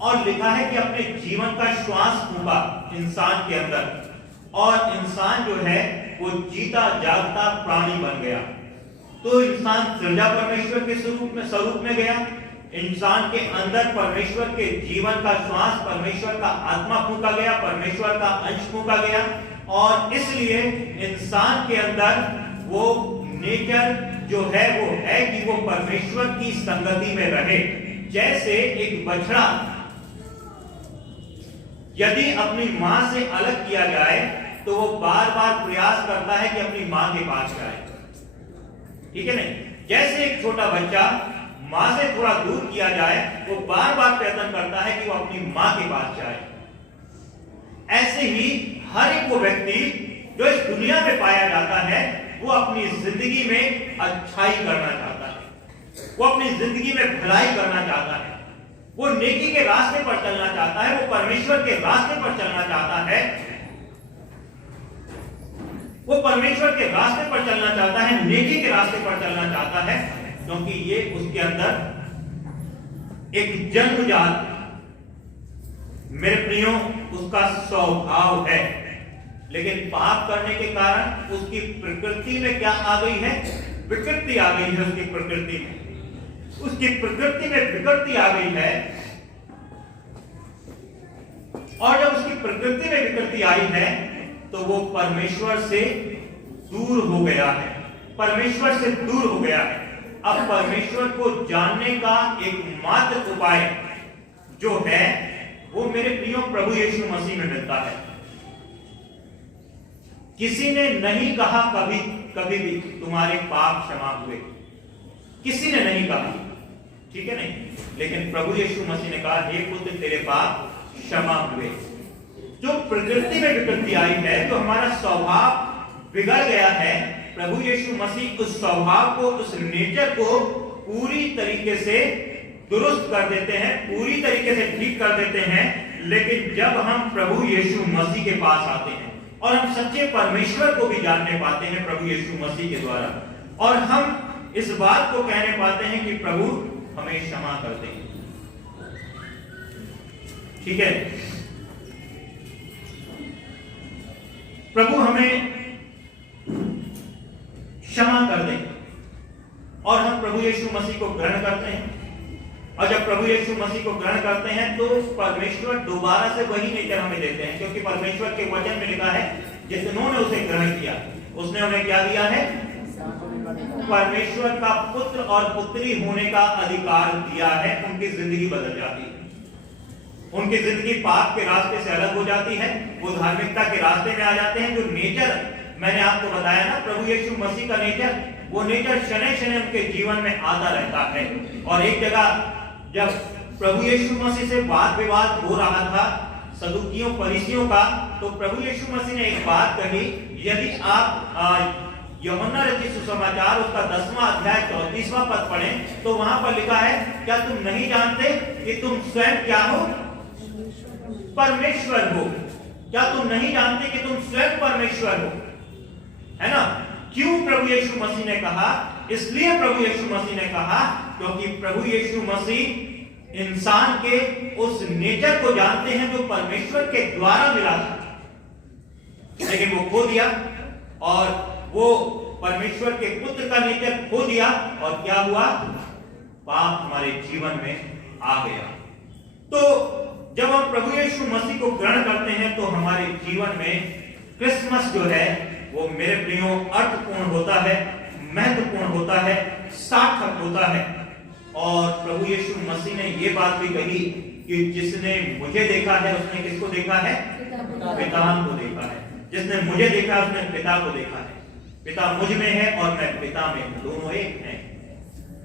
और लिखा है कि अपने जीवन का श्वास फूंका इंसान के अंदर, और इंसान जो है वो जीता जागता प्राणी बन गया। तो इंसान सृजा परमेश्वर के स्वरूप में गया। इंसान के अंदर परमेश्वर के जीवन का श्वास, परमेश्वर का आत्मा फूंका गया, परमेश्वर का अंश फूंका गया, और इसलिए इंसान के अंदर वो नेचर जो है वो है कि वो परमेश्वर की संगति में रहे। जैसे एक बछड़ा यदि अपनी मां से अलग किया जाए तो वो बार बार प्रयास करता है कि अपनी मां के पास जाए, ठीक है नहीं। जैसे एक छोटा बच्चा मां से थोड़ा दूर किया जाए, वो बार बार प्रयत्न करता है कि वो अपनी मां के पास जाए। ऐसे ही हर एक वो व्यक्ति जो इस दुनिया में पाया जाता है वो अपनी जिंदगी में अच्छाई करना चाहता है, वो अपनी जिंदगी में भलाई करना चाहता है, वो नेकी के रास्ते पर चलना चाहता है, वो परमेश्वर के रास्ते पर चलना चाहता है, वो परमेश्वर के रास्ते पर चलना चाहता है, नेकी के रास्ते पर चलना चाहता है, क्योंकि ये उसके अंदर एक जन्मजात, मेरे प्रियो, उसका स्वभाव है। लेकिन पाप करने के कारण उसकी प्रकृति में क्या आ गई है? विकृति आ गई है। उसकी प्रकृति में, उसकी प्रकृति में विकृति आ गई है। और जब उसकी प्रकृति में विकृति आई है तो वो परमेश्वर से दूर हो गया है, परमेश्वर से दूर हो गया है। अब परमेश्वर को जानने का एकमात्र उपाय जो है वो मेरे प्रियो प्रभु यीशु मसीह में मिलता है। किसी ने नहीं कहा कभी कभी भी तुम्हारे पाप क्षमा हुए, किसी ने नहीं कहा, ठीक है नहीं। लेकिन प्रभु यीशु मसीह ने कहा, हे पुत्र तेरे पाप क्षमा हुए। जो प्रकृति में विकृति आई है, जो हमारा स्वभाव बिगड़ गया है, प्रभु यीशु मसीह उस स्वभाव को, उस नेचर को पूरी तरीके से दुरुस्त कर देते हैं, पूरी तरीके से ठीक कर देते हैं। लेकिन जब हम प्रभु यीशु मसीह के पास आते हैं और हम सच्चे परमेश्वर को भी जानने पाते हैं प्रभु यीशु मसीह के द्वारा, और हम इस बात को कहने पाते हैं कि प्रभु हमें क्षमा कर दे, ठीक है, प्रभु हमें क्षमा कर दे, और हम प्रभु यीशु मसीह को ग्रहण करते हैं। और जब प्रभु यीशु मसीह को ग्रहण करते हैं तो परमेश्वर दोबारा से वही नेचर हमें देते हैं, क्योंकि परमेश्वर के वचन में लिखा है जिन्होंने उसे ग्रहण किया उसने उन्हें क्या दिया है? परमेश्वर का पुत्र और पुत्री होने का अधिकार दिया है। उनकी जिंदगी बदल जाती है, उनकी जिंदगी पाप के रास्ते से अलग हो जाती है, वो धार्मिकता के रास्ते में आ जाते हैं। जो नेचर मैंने आपको बताया ना, प्रभु यीशु मसीह का नेचर, वो नेचर शनै शनै उनके जीवन में आता रहता है। और एक जगह जब प्रभु यीशु मसीह से वाद विवाद हो रहा था सदूकियों फरीसियों का, तो प्रभु यीशु मसीह ने एक बात कही। यदि आप यूहन्ना रचित सुसमाचार उसका 10वां अध्याय 34वां पद पढ़ें तो वहां पर लिखा है, क्या तुम नहीं जानते कि तुम स्वयं क्या हो? परमेश्वर हो। क्या तुम नहीं जानते कि तुम स्वयं परमेश्वर हो? है ना। क्यों प्रभु यीशु मसीह ने कहा? इसलिए प्रभु यीशु मसीह ने कहा क्योंकि प्रभु यीशु मसीह इंसान के उस नेचर को जानते हैं जो परमेश्वर के द्वारा मिला था, लेकिन वो खो दिया, और वो परमेश्वर के पुत्र का नेचर खो दिया, और क्या हुआ? पाप हमारे जीवन में आ गया। तो जब हम प्रभु यीशु मसीह को ग्रहण करते हैं तो हमारे जीवन में क्रिसमस जो है वो मेरे प्रियो अर्थपूर्ण होता है, महत्वपूर्ण होता है, सार्थक होता है। और प्रभु यीशु मसीह ने ये बात भी कही कि जिसने मुझे देखा है उसने किसको देखा है? पिता को देखा है। जिसने मुझे देखा उसने पिता को देखा है। पिता मुझ में है और मैं पिता में हूं, दोनों एक हैं।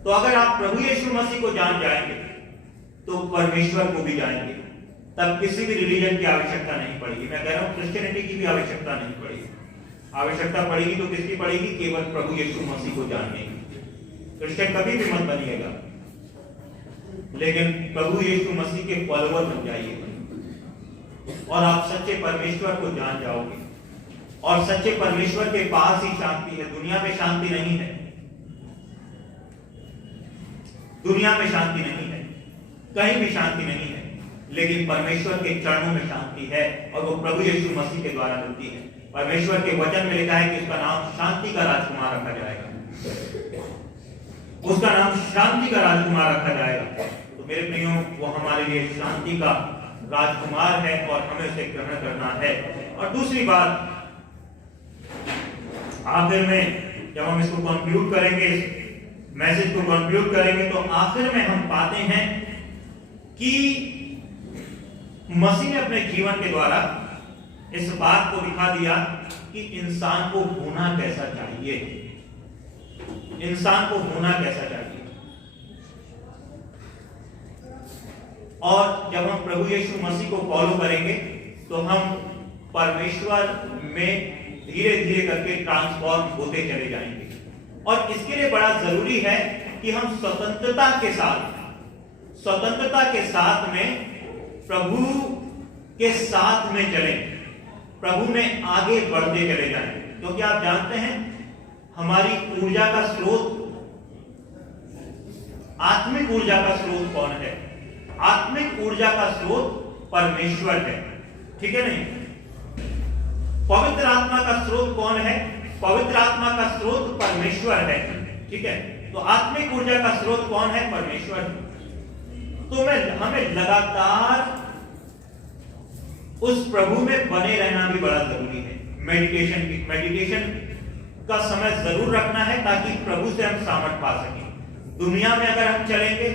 तो अगर आप प्रभु यीशु मसीह को जान जाएंगे तो परमेश्वर को भी जाएंगे। तब किसी भी रिलीजन की आवश्यकता नहीं पड़ेगी। मैं कह रहा हूं क्रिश्चियनिटी की भी आवश्यकता नहीं पड़ेगी। आवश्यकता पड़ेगी तो किसकी पड़ेगी? केवल प्रभु यीशु मसीह को जानने की। क्रिश्चियन कभी भी मत बनिएगा, लेकिन प्रभु यीशु मसीह के फॉलोअर बन जाइएगा और आप सच्चे परमेश्वर को जान जाओगे। और सच्चे परमेश्वर के पास ही शांति है। दुनिया में शांति नहीं है, दुनिया में शांति नहीं है, कहीं भी शांति नहीं है, लेकिन परमेश्वर के चरणों में शांति है और वो प्रभु यीशु मसीह के द्वारा मिलती है। परमेश्वर के वचन में लिखा है कि उसका नाम शांति का राजकुमार रखा जाएगा। उसका नाम शांति का राजकुमार रखा जाएगा। तो मेरे प्रियो, वो हमारे लिए शांति का राजकुमार है और हमें उसे ग्रहण करना है। और दूसरी बात, आखिर में जब हम इसको कंक्लूड करेंगे, इस मैसेज को कंक्लूड करेंगे, तो आखिर में हम पाते हैं कि मसीह ने अपने जीवन के द्वारा इस बात को दिखा दिया कि इंसान को होना कैसा चाहिए। इंसान को होना कैसा चाहिए। और जब हम प्रभु यीशु मसीह को फॉलो करेंगे तो हम परमेश्वर में धीरे धीरे करके ट्रांसफॉर्म होते चले जाएंगे। और इसके लिए बड़ा जरूरी है कि हम स्वतंत्रता के साथ में प्रभु के साथ में चलें, प्रभु में आगे बढ़ते चले जाएं। क्योंकि आप जानते हैं हमारी ऊर्जा का स्रोत, आत्मिक ऊर्जा का स्रोत कौन है? आत्मिक ऊर्जा का स्रोत परमेश्वर है, ठीक है नहीं? पवित्र आत्मा का स्रोत कौन है? पवित्र आत्मा का स्रोत परमेश्वर है, ठीक है? तो आत्मिक ऊर्जा का स्रोत कौन है? परमेश्वर। तो हमें लगातार उस प्रभु में बने रहना भी बड़ा जरूरी है। मेडिटेशन का समय जरूर रखना है ताकि प्रभु से हम सामर्थ पा सकें। दुनिया में अगर हम चलेंगे,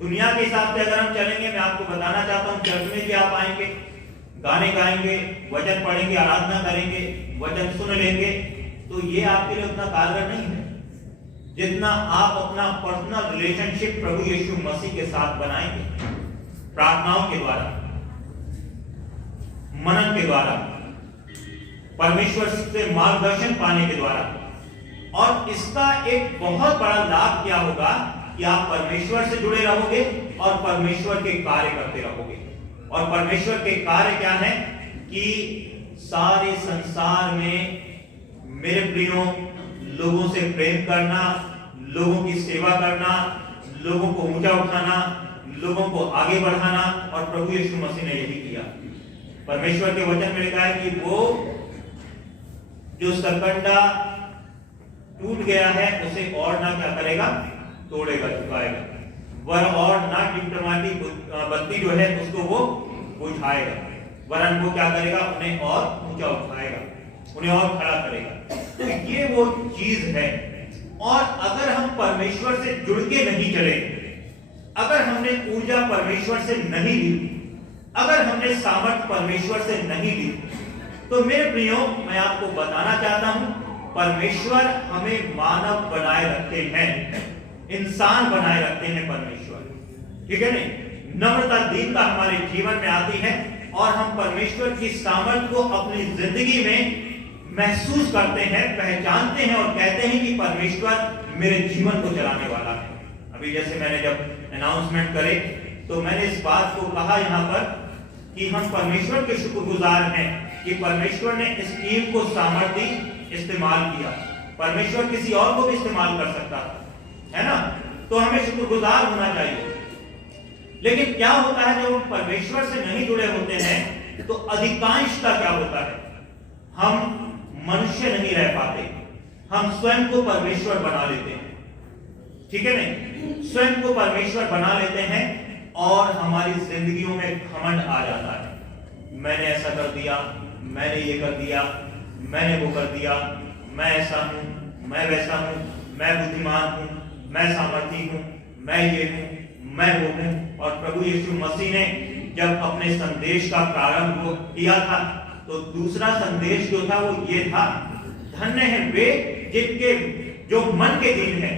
दुनिया के हिसाब से अगर हम चलेंगे, मैं आपको बताना चाहता हूं, चर्च में क्या आप आएंगे, गाने गाएंगे, वचन पढ़ेंगे, आराधना करेंगे, वचन सुन लेंगे, तो ये आपके लिए उतना कारगर नहीं है जितना आप अपना पर्सनल रिलेशनशिप प्रभु यीशु मसीह के साथ बनाएंगे, प्रार्थनाओं के द्वारा, मनन के द्वारा, परमेश्वर से मार्गदर्शन पाने के द्वारा। और इसका एक बहुत बड़ा लाभ क्या होगा कि आप परमेश्वर से जुड़े रहोगे और परमेश्वर के कार्य करते रहोगे। और परमेश्वर के कार्य क्या है कि सारे संसार में मेरे प्रियो लोगों से प्रेम करना, लोगों की सेवा करना, लोगों को ऊंचा उठाना, लोगों को आगे बढ़ाना। और प्रभु यीशु मसीह ने यही किया। परमेश्वर के वचन में लिखा है कि वो जो सरकंडा टूट गया है उसे और ना क्या करेगा? तोड़ेगा, झुकाएगा। वह और ना टिमटिमाती बत्ती जो है उसको वो बुझाएगा, वरन वो क्या करेगा? उन्हें और ऊंचा उठाएगा, उन्हें और खड़ा करेगा। तो ये वो चीज है। और अगर हम परमेश्वर से जुड़ के नहीं चले, अगर हमने ऊर्जा परमेश्वर से नहीं ली, अगर हमने सामर्थ परमेश्वर से नहीं ली, तो मेरे प्रियो मैं आपको बताना चाहता हूं, परमेश्वर हमें मानव बनाए रखते हैं, इंसान बनाए रखते हैं परमेश्वर, ठीक है नहीं? नम्रता, दीनता हमारे जीवन में आती है और हम परमेश्वर की सामर्थ को अपनी जिंदगी में महसूस करते हैं, पहचानते हैं और कहते हैं कि परमेश्वर मेरे जीवन को चलाने वाला है। अभी जैसे मैंने जब अनाउंसमेंट करे तो मैंने इस बात को कहा यहाँ पर कि हम परमेश्वर के शुक्रगुजार हैं कि परमेश्वर ने इस टीम को सामर्थ्य इस्तेमाल किया। परमेश्वर किसी और को भी इस्तेमाल कर सकता है ना? तो हमें शुक्रगुजार होना चाहिए। लेकिन क्या होता है जब हम परमेश्वर से नहीं जुड़े होते हैं तो अधिकांशतः क्या होता है? हम मनुष्य नहीं रह पाते, हम स्वयं को परमेश्वर बना लेते हैं, ठीक है नहीं? स्वयं को परमेश्वर बना लेते हैं और हमारी जिंदगियों में घमंड आ जाता है। मैंने ऐसा कर दिया, मैंने ये कर दिया, मैंने वो कर दिया, मैं ऐसा हूं, मैं वैसा हूं, मैं बुद्धिमान हूं, मैं सामर्थी हूं, मैं ये हूँ, मैं वो हूँ। और प्रभु यीशु मसीह ने जब अपने संदेश का प्रारंभ किया था तो दूसरा संदेश जो था वो ये था, धन्य है वे जिनके जो मन के दीन है,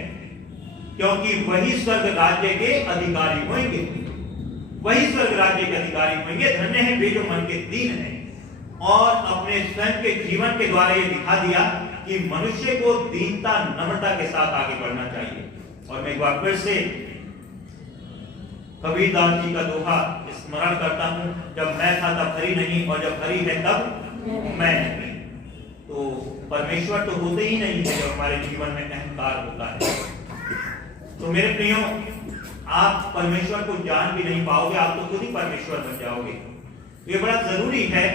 क्योंकि वही स्वर्ग राज्य के अधिकारी होंगे। वही स्वर्ग राज्य के अधिकारी होंगे। धन्य है वे जो मन के दीन है। और अपने स्वयं के जीवन के द्वारा ये दिखा दिया कि मनुष्य को दीनता नम्रता के साथ आगे बढ़ना चाहिए। और मैं एक बार फिर से कबीरदास जी का दोहा स्मरण करता हूं, जब मैं था तब हरि नहीं और जब हरि है तब मैं नहीं। तो परमेश्वर तो होते ही नहीं है जब हमारे जीवन में अहंकार होता है। तो मेरे प्रियो, आप परमेश्वर को जान भी नहीं पाओगे, आप तो खुद ही परमेश्वर बन जाओगे। ये बड़ा जरूरी है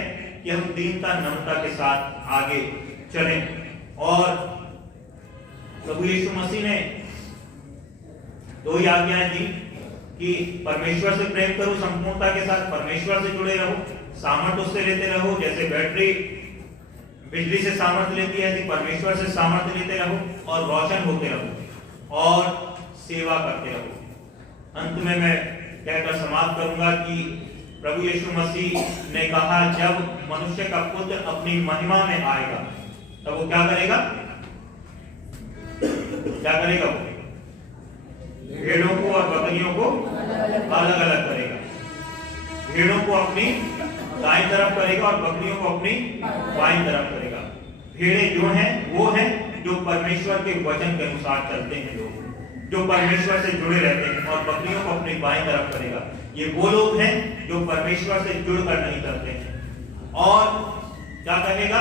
कि हम दीनता नम्रता के साथ आगे चलें। और प्रभु यीशु मसीह ने 2 आज्ञाएं दी कि परमेश्वर से प्रेम करो संपूर्णता के साथ, परमेश्वर से जुड़े रहो, सामर्थ्य उससे लेते रहो। जैसे बैटरी बिजली से सामर्थ्य लेती है, परमेश्वर से सामर्थ्य लेते रहो और रोशन होते रहो और सेवा करते रहो। अंत में मैं कहकर समाप्त करूंगा कि प्रभु यीशु मसीह ने कहा, जब मनुष्य का पुत्र अपनी महिमा में आएगा तब वो क्या करेगा? क्या करेगा? वो भेड़ों को और बकरियों को अलग अलग करेगा। भेड़ों को अपनी दाईं तरफ करेगा और बकरियों को अपनी बाईं तरफ करेगा। भेड़े जो हैं वो हैं जो परमेश्वर के वचन के अनुसार चलते हैं, लोग जो परमेश्वर से जुड़े रहते हैं। और बकरियों को अपनी बाईं तरफ करेगा। ये वो लोग हैं जो परमेश्वर से जुड़कर नहीं करते हैं। और क्या कहेगा?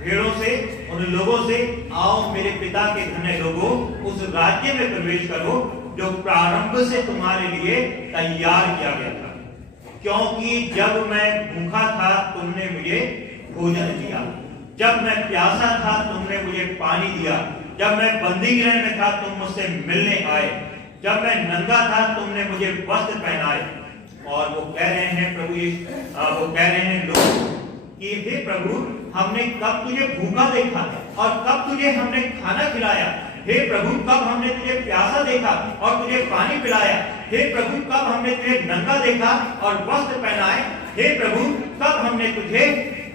भेड़ों से, उन लोगों से, आओ मेरे पिता के धन्य लोगों, उस राज्य में प्रवेश करो जो प्रारंभ से तुम्हारे लिए तैयार किया गया था। क्योंकि जब मैं भूखा था तुमने मुझे भोजन दिया, जब मैं प्यासा था तुमने मुझे पानी दिया, जब मैं बंदी गृह में था तुम मुझसे मिलने आए, जब मैं नंगा था तुमने मुझे वस्त्र पहनाए। और वो कह रहे हैं वो कह रहे हैं लोग कि हे प्रभु, हमने कब तुझे भूखा देखा और कब तुझे हमने खाना खिलाया? हे प्रभु, कब हमने तुझे प्यासा देखा और तुझे पानी पिलाया? हे प्रभु, कब हमने तुझे नंगा देखा और वस्त्र पहनाए? हे प्रभु, कब हमने तुझे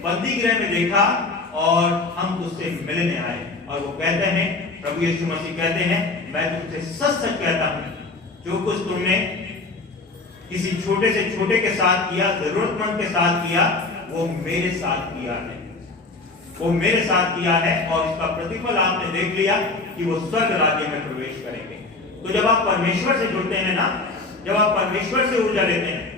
बंदी गृह में देखा और हम तुझसे मिलने आए? और वो कहते हैं, प्रभु यीशु मसीह कहते हैं, मैं तुमसे सच सच कहता हूं, जो कुछ तुमने किसी छोटे से छोटे के साथ किया, जरूरतमंद के साथ किया, वो मेरे साथ किया है। वो मेरे साथ किया है और इसका प्रतिफल आपने देख लिया कि वो स्वर्ग राज्य में प्रवेश करेंगे। तो जब आप परमेश्वर से जुड़ते हैं ना, जब आप परमेश्वर से ऊर्जा लेते हैं,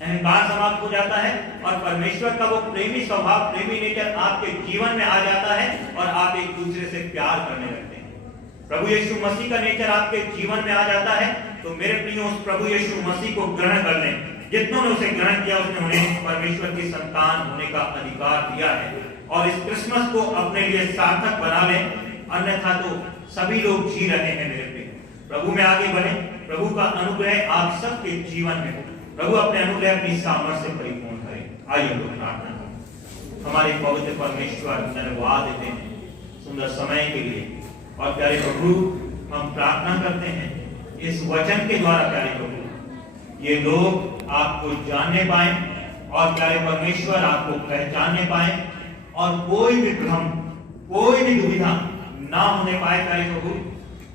अहंकार समाप्त हो जाता है और परमेश्वर का वो प्रेमी स्वभाव, प्रेमी नेचर आपके जीवन में आ जाता है और आप एक दूसरे से प्यार करने लगते हैं। प्रभु यीशु मसीह का नेचर आपके जीवन में आ जाता है। तो मेरे प्रियो, उस प्रभु यीशु मसीह को ग्रहण कर लें। जितनों ने उसे ग्रहण किया उसने उन्हें परमेश्वर की संतान होने का अधिकार दिया है। और इस क्रिसमस को अपने लिए सार्थक बना लें, अन्यथा तो सभी लोग जी रहे हैं। मेरे प्रिय, प्रभु में आगे बढ़े। प्रभु का अनुग्रह आप सबके जीवन में हो। प्रभु अपने अनुग्रह अपनी सामर्थ्य से परिपूर्ण करे। आइए लोग प्रार्थना करें। हमारे पवित्र परमेश्वर, धन्यवाद देते हैं सुंदर समय के लिए। और प्यारे प्रभु, हम प्रार्थना करते हैं इस वचन के द्वारा, प्यारे प्रभु, ये लोग आपको जानने पाए और प्यारे परमेश्वर आपको पहचानने पाए और कोई भी भ्रम, कोई भी दुविधा ना होने पाए प्यारे प्रभु।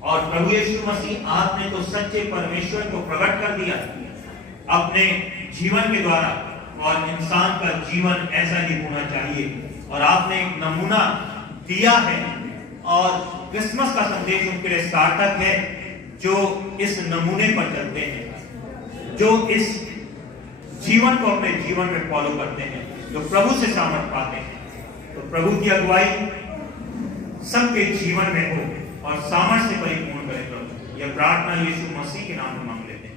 और प्रभु यीशु मसीह, आपने तो सच्चे परमेश्वर को प्रकट कर दिया अपने जीवन के द्वारा, और इंसान का जीवन ऐसा ही होना चाहिए। और आपने एक नमूना दिया है और क्रिसमस का संदेश उनके लिए सार्थक है जो इस नमूने पर चलते हैं, जो इस जीवन को अपने जीवन में फॉलो करते हैं, जो प्रभु से सामर्थ पाते हैं। तो प्रभु की अगुवाई सबके जीवन में हो और सामर्थ से परिपूर्ण करे प्रभु। यह प्रार्थना यीशु मसीह के नाम में मांग लेते हैं।